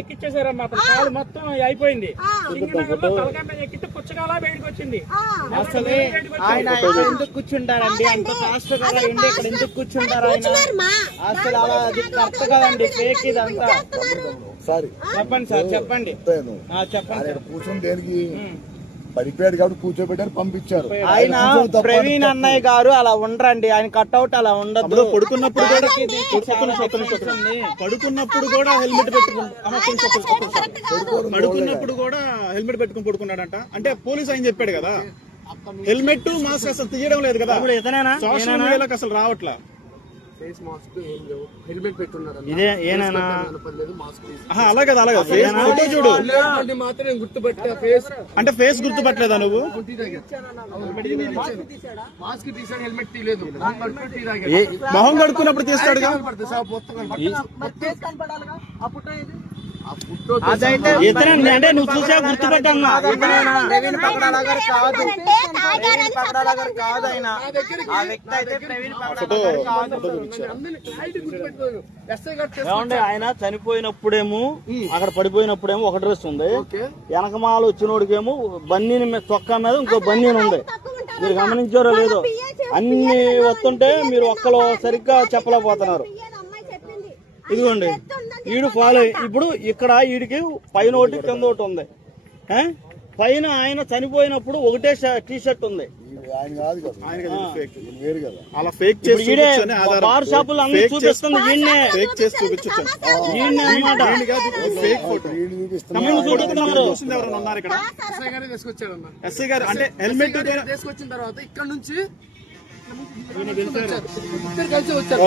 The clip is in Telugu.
ఎక్కిచ్చేసారమ్మా కాలు మొత్తం అయిపోయింది. ఎక్కితే పుచ్చకాల బయటకు వచ్చింది. అసలు ఆయన ఎందుకు కూర్చుంటారండి? అంత ఫాస్ట్ గా ఉండి ఇక్కడ ఎందుకు కూర్చుంటారు ఆయన? అసలు అలా అది కరెక్ట్ కదండి, ఫేక్ ఇదంతా. చెప్పండి సార్, చెప్పండి చెప్పండి. కూర్చొని దేనికి పడిపోయాడు కాబట్టి కూర్చోబెట్టారు, పంపించారు. ఆయన ప్రవీణ్ అన్నయ్య గారు అలా ఉండరండి, ఆయన కట్అవుట్ అలా ఉండదు. పడుకున్నప్పుడు కూడా హెల్మెట్ పెట్టుకుని పడుకున్నాడంట. అంటే పోలీస్ ఆయన చెప్పాడు కదా, హెల్మెట్ మాస్క్ అసలు తీయడం లేదు కదా, సోషల్ మీడియాలోకి అసలు రావట్లా. అలాగే ఫోటో చూడు. అంటే ఫేస్ గుర్తుపట్టలేదా నువ్వు? మొహం కడుక్కున్నప్పుడు తీస్తాడు. అంటే నువ్వు చూసా గుర్తుపెట్టన్నా? ప్రవీణ్ పగడాల గారు కాదు, ప్రవీణ్ పగడాల గారు కాదు ఆయన. ఆ వ్యక్తి అయితే ప్రవీణ్ పగడాల గారు కాదు. ఏమంటే ఆయన చనిపోయినప్పుడేమో అక్కడ పడిపోయినప్పుడేమో ఒక డ్రెస్ ఉంది, వెనకమాల వచ్చినోడికేమో బన్నీని చొక్కా మీద ఇంకో బన్నీని ఉంది. మీరు గమనించారో లేదో? అన్ని వస్తుంటే మీరు ఒక్కలో సరిగ్గా చెప్పలేకపోతున్నారు. ఇదిగోండి ఈడు ఫాలో. ఇప్పుడు ఇక్కడ ఈడికి పైన ఒకటి కింద ఒకటి ఉంది. పైన ఆయన చనిపోయినప్పుడు ఒకటే టీ షర్ట్ ఉంది. బార్ షాపులు అన్ని చూపిస్తుంది ఈయన్నే అన్నమాట. ఎస్ఐ గారు అంటే హెల్మెట్ తీసుకొచ్చిన తర్వాత ఇక్కడ నుంచి కలిసి వచ్చారు.